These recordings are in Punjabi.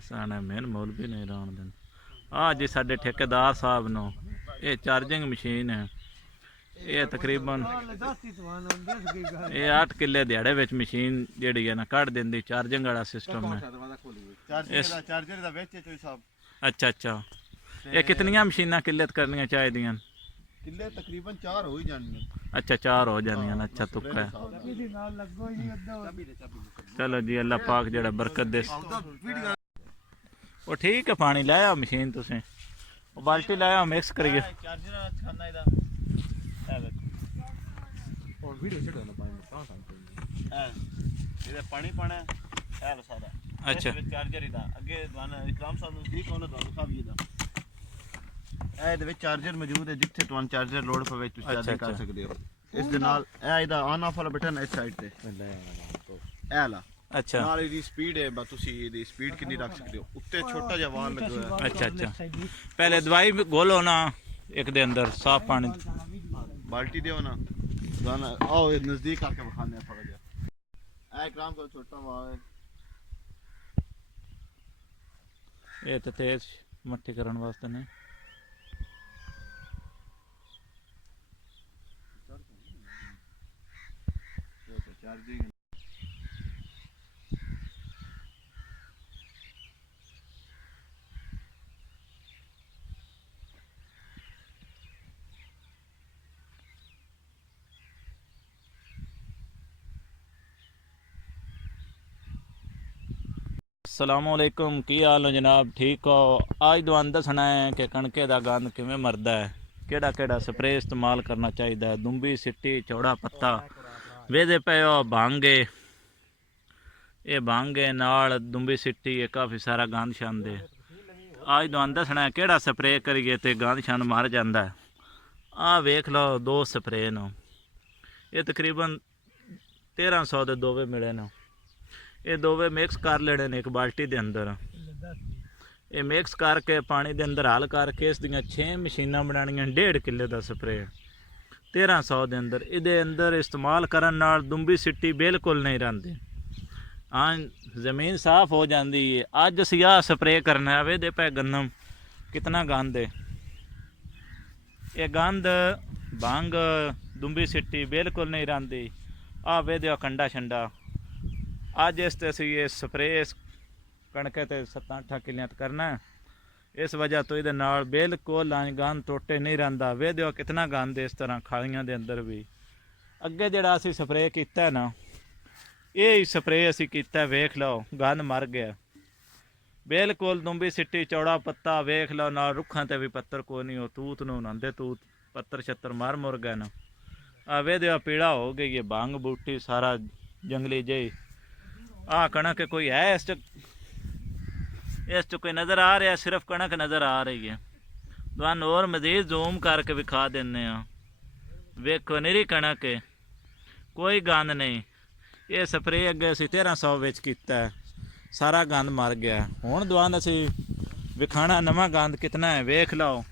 ਸਾਣਾ ਮੇਨ ਮੌਲਵੀ ਨਹੀਂ ਰਹਿਣ ਦਿੰਦੇ। ਆ ਜੀ ਸਾਡੇ ਠੇਕੇਦਾਰ ਸਾਹਿਬ ਨੂੰ ਇਹ ਚਾਰਜਿੰਗ ਮਸ਼ੀਨ ਹੈ। ਇਹ ਤਕਰੀਬਨ ਇਹ 8 ਕਿੱਲੇ ਦਿਹਾੜੇ ਵਿੱਚ ਮਸ਼ੀਨ ਜਿਹੜੀ ਹੈ ਨਾ ਕੱਢ ਦਿੰਦੀ। ਚਾਰਜਿੰਗ ਵਾਲਾ ਸਿਸਟਮ ਹੈ। ਅੱਛਾ ਅੱਛਾ, ਇਹ ਕਿਤਨੀਆਂ ਮਸ਼ੀਨਾਂ ਕਿੱਲੇ ਕਰਨੀਆਂ ਚਾਹੀਦੀਆਂ? ਕਿੱਲੇ ਤਕਰੀਬਨ 4 ਹੋ ਹੀ ਜਾਣੀਆਂ। ਅੱਛਾ 4 ਹੋ ਜਾਣੀਆਂ। ਅੱਛਾ ਤੁੱਕਾ ਹੈ। ਚਲੋ ਜੀ ਅੱਲਾ ਪਾਕ ਜਿਹੜਾ ਬਰਕਤ ਦੇ। ਉਹ ਠੀਕ ਹੈ, ਪਾਣੀ ਲਾਇਆ ਮਸ਼ੀਨ ਤੁਸੀਂ ਉਹ ਬਾਲਟੀ ਲਾਇਆ ਮਿਕਸ ਕਰੀਏ। ਪਾਣੀ ਪਾਣਾ ਸਾਰਾ। ਅੱਛਾ ਚਾਰਜਰ ਦਾ ਅੱਗੇ ਇਕਰਾਮ ਸਾਹਿਬ ਨੂੰ ਠੀਕ ਹੋਣਾ ਤੁਹਾਨੂੰ ਸਭ ਜੀ ਦਾ ਇਹਦੇ ਵਿੱਚ ਚਾਰਜਰ ਮੌਜੂਦ ਹੈ। ਜਿੱਥੇ ਤੁਹਾਨੂੰ ਚਾਰਜਰ ਲੋਡ ਪਵੇ ਤੁਸੀਂ ਚਾਰਜ ਕਰ ਸਕਦੇ ਹੋ। ਇਸ ਦੇ ਨਾਲ ਇਹ ਇਹਦਾ ਆਨ ਆਫ ਵਾਲਾ ਬਟਨ ਇਸ ਸਾਈਡ ਤੇ ਇਹ ਵਾਲਾ। ਅੱਛਾ ਨਾਲ ਇਹਦੀ ਸਪੀਡ ਹੈ ਬਸ ਤੁਸੀਂ ਇਹਦੀ ਸਪੀਡ ਕਿੰਨੀ ਰੱਖ ਸਕਦੇ ਹੋ। ਉੱਤੇ ਛੋਟਾ ਜਿਹਾ ਵਾਲ ਲੱਗਾ ਹੋਇਆ ਹੈ। ਅੱਛਾ ਅੱਛਾ, ਪਹਿਲੇ ਦਵਾਈ ਘੋਲੋ ਨਾ ਇੱਕ ਦੇ ਅੰਦਰ ਸਾਫ ਪਾਣੀ ਬਾਲਟੀ ਦਿਓ ਨਾ आओ नजदीक आके बखाने थोड़ा जिहा इकराम को छोटा वाल ये तो तेज मट्टी करने वास्ते नहीं। चार्जिंग अस्सलामुअलैकुम, की हाल हो जनाब? ठीक हो? आज तुहानू दसना है कि कणके का गंद किवें मरदा है, केड़ा केड़ा स्प्रे इस्तेमाल करना चाहिए। दुंबी सिट्टी चौड़ा पत्ता वेदे पे हो भांगे, ये भांगे नाल दुंबी सिट्टी ये काफ़ी सारा गंद छंद है। आज तुहानू दसना है केड़ा स्प्रे करिए तो गंद छंद मर जाता है। आ वेख लो 2 स्प्रे न, ये तकरीबन 1300 के दोवे मिले न। ये दोवे मिक्स कर लेने ने एक बाल्टी के अंदर। ये मिक्स करके पानी के अंदर हल करके इस दियाँ 6 मशीनां बनानियां। 1.5 किले का स्प्रे 1300 के अंदर। ये अंदर इस्तेमाल करन नाल दुंबी सिट्टी बिल्कुल नहीं रहिंदी। हाँ जमीन साफ हो जाती है। अज असीं आह स्प्रे करना है। वे पे गंदम कितना गंद है। ये गंद भंग दुंबी सिट्टी बिल्कुल नहीं रहिंदी। आ वे दो कंडा शंडा अज इस ते ये स्प्रे कणके ते 7-8 किलियां करना है। इस वजह तो ये नाल बिल्कुल गंद टोटे नहीं रहिंदा। वे दो कितना गंद इस तरह खालियां दे अंदर भी। अगे जिहड़ा असीं स्प्रे कीता है ना, ये स्प्रे असीं कीता, वेख लो गंद मर गया बिल्कुल। दुंबी सिट्टी चौड़ा पत्ता वेख लो, नाल रुखां ते भी पत्तर कोई नहीं। हो तूत नूं नांदे तूत पत्तर छत्तर मर मुर गए न। वे दो पीड़ा हो गई है। भंग बूटी सारा जंगली जही। आ कणक कोई है इस च कोई नज़र आ रहा? सिर्फ कणक नज़र आ रही है। तुहानू और मजीद जूम करके विखा देने। वेखो निरी कणक है, कोई गंद नहीं। ये स्प्रे अगे असीं 1300 विच कीता है, सारा गंद मर गया। हुण दुआन असीं विखाना नवा गंद कितना है वेख लो।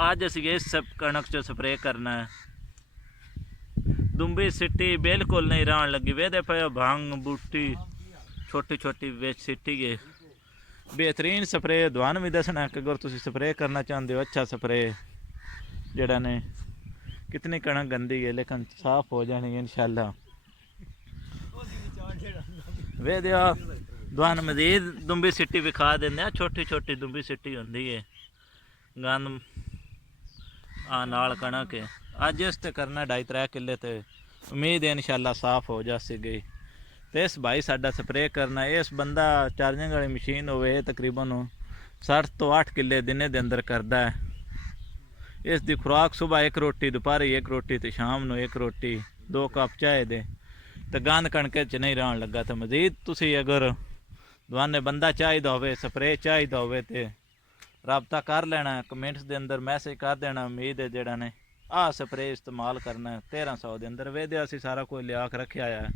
अज असीं इस कणक च स्प्रे करना है। दुंबी सिट्टी बिल्कुल नहीं रहन लगी। वेदे पे भंग बूटी छोटी छोटी विच सिट्टी है। बेहतरीन स्प्रे दुआन भी दसना कि अगर तुम स्प्रे करना चाहते हो अच्छा स्प्रे जड़ा ने कितनी कणक गंदी है लेकिन साफ हो जानी है इंशाल्लाह। वे दिया दुआन मजीद दुंबी सिट्टी विखा देंगे। छोटी छोटी दुंबी सिट्टी होंदी है गंद आ नाल कणक है। अज इस ते करना 2.5-3 किले ते उम्मीद है इंशाल्लाह साफ हो जा गई। तो इस भाई साडा स्प्रे करना इस बंदा चार्जिंग वाली मशीन होवे तकरीबन 60 तो 8 किले दिने दे अंदर करता है। इस दी खुराक सुबह 1 रोटी, दोपहरी 1 रोटी तो शाम को 1 रोटी, 2 कप चाय दे। तो गंद कणके च नहीं रहन लगा। तो मजीद तुसी अगर दुआने बंदा चाहिए होवे स्प्रे चाहिए होवे तो रबता कर लेना, कमेंट्स के अंदर मैसेज कर देना। उम्मीद है जड़ा ने आ स्प्रे इस्तेमाल करना है 1300 के अंदर। वे असी सारा कोई लिया के रखे आया है।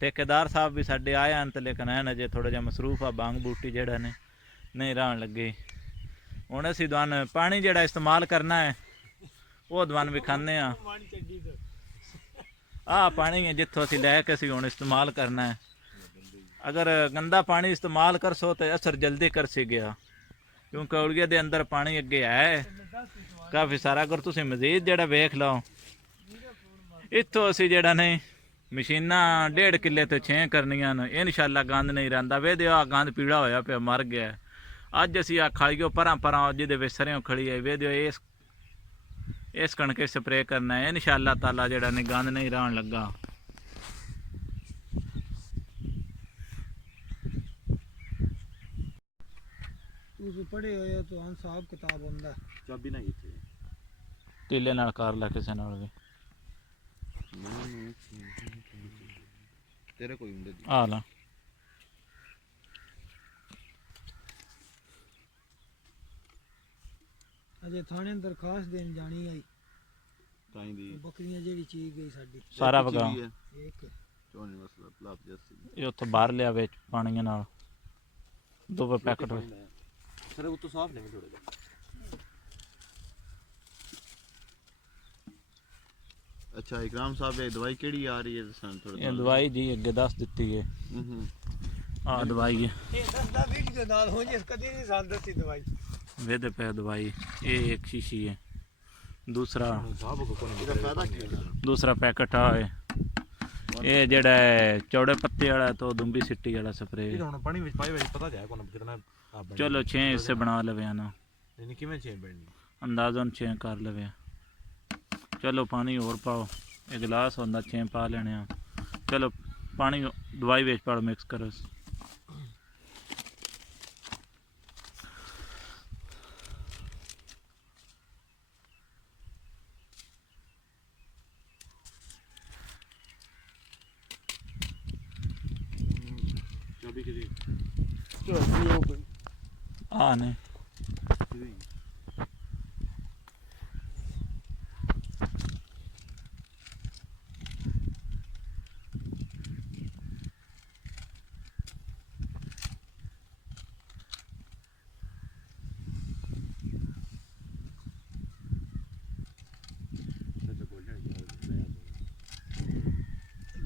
ठेकेदार साहब भी साढ़े आए हैं तो लेकिन है अजे थोड़ा जहा मसरूफ आ बांग बूटी जड़ा ने नहीं रहन लगी। हुण असीं दुआन पानी जड़ा इस्तेमाल करना है वो दुआन विखाने। ਆਹ ਪਾਣੀ ਹੈ ਜਿੱਥੋਂ ਅਸੀਂ ਲੈ ਕੇ ਅਸੀਂ ਹੁਣ ਇਸਤੇਮਾਲ ਕਰਨਾ ਹੈ। ਅਗਰ ਗੰਦਾ ਪਾਣੀ ਇਸਤੇਮਾਲ ਕਰਸੋ ਤੇ ਅਸਰ ਜਲਦੀ ਕਰ ਸੀ ਗਿਆ, ਕਿਉਂਕਿ ਔਲੀਏ ਦੇ ਅੰਦਰ ਪਾਣੀ ਅੱਗੇ ਹੈ ਕਾਫੀ ਸਾਰਾ। ਅਗਰ ਤੁਸੀਂ ਮਜ਼ੀਦ ਜਿਹੜਾ ਵੇਖ ਲਓ, ਇੱਥੋਂ ਅਸੀਂ ਜਿਹੜਾ ਨਹੀਂ ਮਸ਼ੀਨਾਂ 1.5 ਕਿੱਲੇ ਤੇ 6 ਕਰਨੀਆਂ ਨੇ, ਇਨਸ਼ਾਅੱਲਾ ਗੰਦ ਨਹੀਂ ਰਹਿੰਦਾ। ਵੇ ਦਿਓ ਆ ਗੰਦ ਪੀੜਾ ਹੋਇਆ ਪਿਆ, ਮਰ ਗਿਆ। ਅੱਜ ਅਸੀਂ ਆ ਖਾਲੀਓ ਪਰਾਂ ਪਰਾਂ ਜਿਹਦੇ ਵਿੱਚ ਸਰਿਓਂ ਖੜੀ ਹੈ, ਵੇ ਦਿਓ ਇਸ ਕਣਕੇ ਸਪਰੇ ਕਰਨਾ ਹੈ ਇਨਸ਼ਾਅੱਲਾ ਤਾਲਾ, ਜਿਹੜਾ ਨਹੀਂ ਗੰਦ ਨਹੀਂ ਰਹਿਣ ਲੱਗਾ। ਤੁਸੀਂ ਪੜ੍ਹੇ ਹੋਏ ਹੋ ਤੁਹਾਨੂੰ ਹਿਸਾਬ ਕਿਤਾਬ ਹੁੰਦਾ। ਚਾਬੀ ਨਾ ਕਿੱਥੇ ਤੀਲੇ ਨਾਲ ਕਰ ਲੈ ਕਿਸੇ ਨਾਲ ਵੀ। ਤੇਰੇ ਕੋਈ ਹੁੰਦੇ ਆ ਲਾ ਅਜੇ ਥਾਣੇ ਨੂੰ ਦਰਖਾਸਤ ਦੇਣ ਜਾਣੀ ਆਈ। ਟਾਈਮ ਦੀ ਬੱਕਰੀਆਂ ਜਿਹੜੀ ਚੀਜ਼ ਗਈ ਸਾਡੀ ਸਾਰਾ ਵਗਾ ਇੱਕ ਚੋਣੀ ਮਸਲਾ ਪਲਾਪ ਜੱਸੀ ਇਹ ਉੱਥੋਂ ਬਾਹਰ ਲਿਆ ਵਿੱਚ ਪਾਣੀਆਂ ਨਾਲ 2 ਪੈਕਟ। ਸਰ ਉਹ ਤੋਂ ਸਾਫ ਨਹੀਂ ਥੋੜਾ ਜਿਹਾ। ਅੱਛਾ ਇਕਰਾਮ ਸਾਹਿਬ ਇਹ ਦਵਾਈ ਕਿਹੜੀ ਆ ਰਹੀ ਹੈ ਦੱਸਣ ਥੋੜਾ। ਇਹ ਦਵਾਈ ਜੀ ਅੱਗੇ ਦੱਸ ਦਿੱਤੀ ਹੈ। ਆਹ ਦਵਾਈ ਹੈ, ਇਹ ਦੱਸਦਾ ਵੀਡੀਓ ਨਾਲ ਹੋ ਜੇ ਕਦੀ ਨਹੀਂ ਸਾਨੂੰ ਦੱਸੀ ਦਵਾਈ। ਵੇਦੇ ਪੈ ਦਵਾਈ ਇਹ ਇੱਕ ਸ਼ੀਸ਼ੀ ਹੈ। ਦੂਸਰਾ ਇਹਦਾ ਫਾਇਦਾ ਕੀ ਹੈ? ਦੂਸਰਾ ਪੈਕਟ ਆ ਹੈ ਇਹ ਜਿਹੜਾ ਹੈ ਚੌੜੇ ਪੱਤੇ ਵਾਲਾ ਤੋਂ ਦੁੰਬੀ ਸਿੱਟੀ ਵਾਲਾ ਸਪਰੇ। ਹੁਣ ਪਾਣੀ ਵਿੱਚ ਪਾਏ ਵਿੱਚ ਪਤਾ ਜਾਏ ਕੋਨ ਕਿਤਨਾ ਚਲੋ 6 ਹਿੱਸੇ ਬਣਾ ਲਵੇ ਨਾ, ਨਹੀਂ ਕਿਵੇਂ ਚੇਂਜ ਬਣਨੀ ਅੰਦਾਜ਼ਨ 6 ਕਰ ਲਵੇ। ਚਲੋ ਪਾਣੀ ਹੋਰ ਪਾਓ, ਇਹ ਗਲਾਸ ਹੁੰਦਾ 6 ਪਾ ਲੈਣੇ ਆ। ਚਲੋ ਪਾਣੀ ਦਵਾਈ ਵਿੱਚ ਪਾਓ, ਮਿਕਸ ਕਰੋ। ਚਾਬੀ ਕਿਦੀ ਆ ਨੇ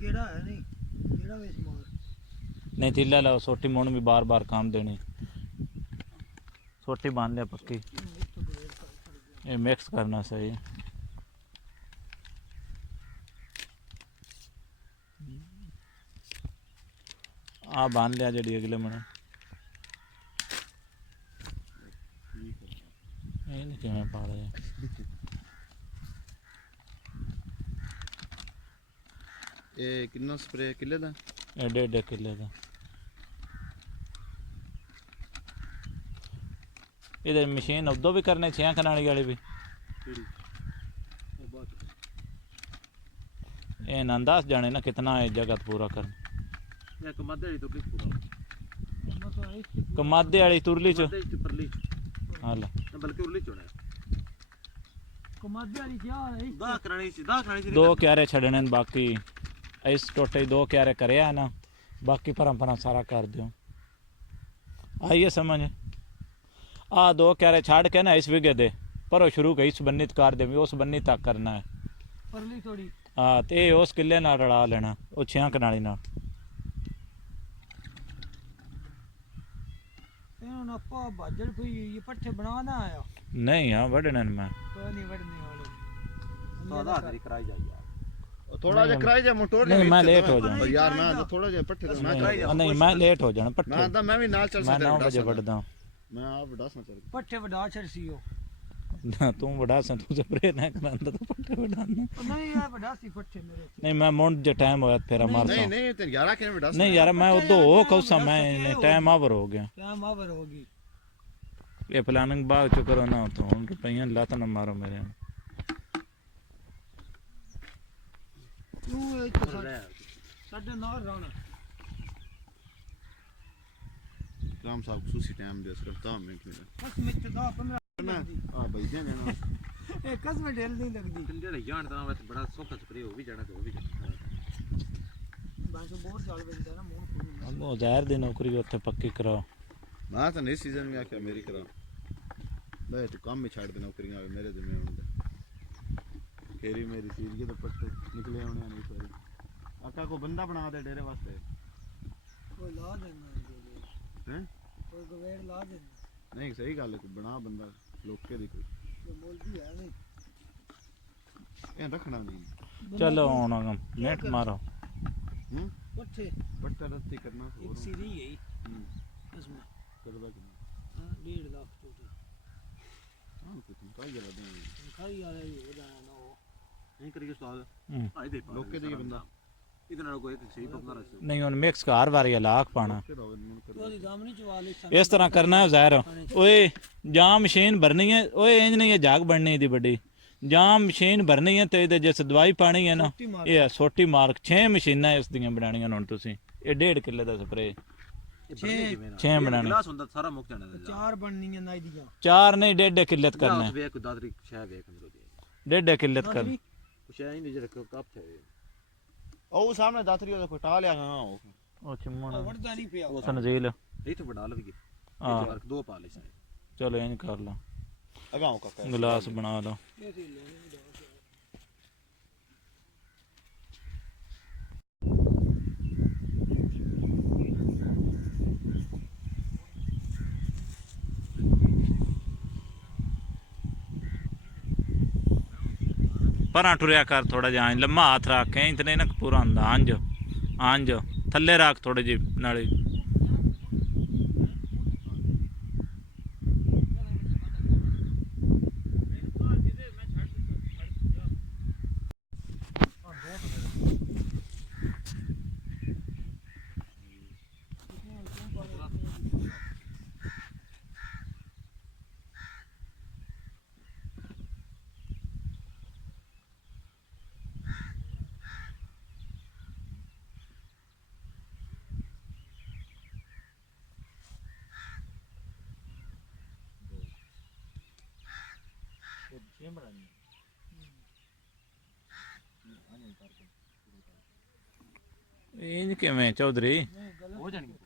ਕਿਹੜਾ ਹੈ ਨਹੀਂ ਕਿਹੜਾ ਵਿੱਚ ਮਾਰ नहीं तिल्ला लाओ, सोटी मोड़ भी बार बार काम देनी। सोटी बांध लिया पक्की, ये मिक्स करना सही है। आ बांध लिया जड़ी अगले मने ये नहीं कि मैं पा रहा है। ਇਹ ਕਿੰਨਾ ਸਪਰੇ ਕਿੱਲੇ ਦਾ? ये 1.5 किले का। इधर मशीन उदो भी करने 6 कनाली वाली भी ये ना दस जाने ना कितना है जगह पूरा कर। ਕਮਾਦੇ ਵਾਲੀ ਤੋਂ ਕਿਸ ਪੂਰਾ कमादे वाली तुरली च ਪਰਲੀ हाल ਬਲਕਿ ਉਰਲੀ ਚੋਣਾ ਕਮਾਦੇ ਵਾਲੀ ਕਿਆ ਹੈ ਦਾ ਕਰਾਣੀ ਸੀ 2 क्यारे छड़ने ने, बाकी इस टोटे 2 क्यारे करे है ना, बाकी परा परा सारा कर दियो। आइए समझ आ 2 क्यारे छाड़ के ना इस विगे दे पर शुरू के इस बन्नी कर दे, उस बन्नी तक करना है। ਪਰਲੀ ਥੋੜੀ हाँ तो ये उस किले नाल रला लेना, वो 6 कनाली नाल। ਇਹਨੂੰ ਆਪਾਂ ਬਾਜੜ ਕੋਈ ਇਹ ਪੱਠੇ ਬਣਾਉਣਾ ਆਇਆ नहीं हाँ बढ़ने मैं ਕੋਈ ਨਹੀਂ ਵੜਨੀ ਵਾਲੇ ਸਾਦਾ ਤੇਰੀ ਕਰਾਈ ਜਾਈ ਯਾਰ ਥੋੜਾ ਜਿਹਾ ਕਿਰਾਇਆ ਜਿਹਾ ਮੋਟਰ नहीं मैं लेट हो जाना। ਯਾਰ ਨਾ ਥੋੜਾ ਜਿਹਾ ਪੱਠੇ ਤੋਂ नहीं मैं लेट हो जाना पट्टे, ਮੈਂ ਤਾਂ ਮੈਂ ਵੀ ਨਾਲ ਚੱਲ मैं ਸਕਦਾ 9 बजे बढ़दा। ਮੈਂ ਆਪ ਦੱਸਣਾ ਚੱਲ ਪੱਠੇ ਵਡਾ ਛੜਸੀ ਉਹ ना तू बड़ा सा तू स्प्रे ना करांदा तो पट्टे बढ़ाना। ਨਹੀਂ ਇਹ ਵਡਾ ਸੀ ਪੱਠੇ ਮੇਰੇ नहीं मैं मुंड जे टाइम होया फेरा मारता ਨਹੀਂ नहीं ਤੇ 11 ਕਿਵੇਂ ਦੱਸ नहीं यार मैं उदो हो कौसा मैं टाइम आवर हो गया। ਕਿਆ ਮਾਵਰ ਹੋਗੀ ये प्लानिंग बाग चो करो ना तो रुपया लात ना मारो मेरे। ਤੂੰ ਇੱਥੇ ਸਾਡੇ ਨਾਲ ਰਹਿਣਾ ਇਕਰਾਮ ਸਾਹਿਬ ਖੁਸ਼ੀ ਟਾਈਮ ਦੇ ਸਿਰਫ 10 ਮਿੰਟ ਮਿਲੇ ਬਸ ਮਿੱਟ ਦਾ 15 ਨਾ ਆ ਬਈ ਦੇ ਨਾ ਇਹ ਕਸਮ ਢੇਲ ਨਹੀਂ ਲੱਗਦੀ ਜਿਹੜੇ ਜਾਣ ਤਾਂ ਵਿੱਚ ਬੜਾ ਸੌਖਾ ਸਪਰੇ ਹੋ ਵੀ ਜਾਣਾ ਤੇ ਹੋ ਵੀ ਜਾਣਾ ਬਾਅਦ ਬਹੁਤ ਸਾਲ ਬੰਦਾ ਨਾ ਮੂੰਹ ਖੋਲ वो ज़ाहिर दी नौकरी उत्थे पक्की कराओ। ਮੈਂ ਤਾਂ ਨਹੀਂ ਸੀਜ਼ਨ में ਆਖਿਆ ਮੇਰੀ ਕਰਾ ਬਈ ਤੂੰ ਕੰਮ ਹੀ ਛੱਡ ਦੇ ਨੌਕਰੀਆਂ ਆਵੇ ਮੇਰੇ ਜ਼ਿੰਮੇ ਹੁੰਦੇ केरी मेरी सील के दुपट्टे निकले होने नहीं सारी आका को बंदा बना दे डेरे वास्ते कोई ला देना हैं कोई गवेड़ ला देना नहीं सही गल है कोई बना बंदा लोके दी कोई कोई मोलवी है नहीं ਇਹ ਰੱਖਣਾ ਨਹੀਂ चलो ਹੁਣ नेट मारो ਹੂੰ पट्ठे ਪੱਟਾ ਰੱਤੀ ਕਰਨਾ एक ਹੋਰ सीरी है ਹੂੰ इसमें ਕਰਦਾ ਕਿ हाँ 1.5 लाख टोटल ਹਾਂ ਕੁਝ ਨਹੀਂ ਕਾਈ ਜਰਾ ਦੇ खाई वाला ही हो जाना ना वो नहीं करिए उस्ताद हम्म। आए दे ਲੋਕੇ ਦੀ ਬੰਦਾ इतना कोई एक सही पकना रहा ਨਹੀਂ ਹੁਣ ਮਿਕਸ ਘਰ ਵਾਰੀ ਲਾਖ ਪਾਣਾ ਫਿਰ ਹੋਵੇ ਮੈਨੂੰ ਕਰ ਉਹਦੀ ਦਮ ਨਹੀਂ ਚਵਾ ਲਈ ਇਸ ਤਰ੍ਹਾਂ ਕਰਨਾ ਹੈ ਜ਼ਾਹਿਰ ਓਏ ਜਾਂ ਮਸ਼ੀਨ ਭਰਨੀ ਹੈ ਓਏ ਇੰਜ ਨਹੀਂ ਹੈ ਜਾਗ ਬਣਨੀ ਦੀ ਵੱਡੀ ਜਾਂ ਮਸ਼ੀਨ ਭਰਨੀ ਹੈ ਤੇ ਇਹਦੇ ਜਿਸ ਦਵਾਈ ਪਾਣੀ ਹੈ ਨਾ ਇਹ ਹੈ ਸੋਟੀ ਮਾਰਕ 6 ਮਸ਼ੀਨਾਂ ਇਸ ਦੀਆਂ ਬਣਾਉਣੀਆਂ ਹੁਣ ਤੁਸੀਂ ਇਹ 1.5 ਕਿੱਲੇ ਦਾ ਸਪਰੇ 6 ਬਣਾਣੇ गिलास ਹੁੰਦਾ ਸਾਰਾ ਮੁੱਕ ਜਾਣਾ ਦਾ ਚਾਰ ਬਣਨੀਆਂ ਨਾਈ ਦੀਆਂ 4 ਨਹੀਂ 1.5 ਕਿੱਲੇ ਕਰਨਾ ਹੈ ਵੇਖ ਦਾਦਰੀ ਸ਼ਾਹ ਵੇਖ ਅੰਦਰੋਂ ਦੀ 1.5 ਕਿੱਲੇ ਕਰਨਾ ਕੁਛ ਐ ਨਹੀਂ ਜਿਹੜਾ ਕੱਪ ਥੇ ਉਹ ਸਾਹਮਣੇ ਦਾਤਰੀ ਉਹਦਾ ਕੋਈ ਟਾ ਲਿਆ ਹਾਂ ਉਹ ਚਿੰਮਣਾ ਵੜਦਾ ਨਹੀਂ ਪਿਆ ਸੰਜੀਲ ਇਹ ਤਾਂ ਬਣਾ ਲਵੀਏ ਹਾਂ ਦੋ ਪਾ ਲੈ ਸਾਂ ਚਲੋ ਇੰਜ ਕਰ ਲਾ ਅਗਾਉਂ ਕਾਕਾ ਗਲਾਸ ਬਣਾ ਲਓ ਇਹ ਸੀ ਲੈਣੇ ਪਰਾਂ ਟੁਰਿਆ ਕਰ ਥੋੜਾ ਜਿਹਾ ਇੰਜ ਲੰਮਾ ਹੱਥ ਰੱਖ ਕੇ ਇਤਨੇ ਨਾ ਪੂਰਾ ਹੁੰਦਾ ਅੰਜ ਥੱਲੇ ਰੱਖ ਥੋੜੇ ਜਿਹੇ ਨਾਲੇ ਇੰਜ ਕਿਵੇਂ ਚੌਧਰੀ ਹੋ ਜਾਣਗੇ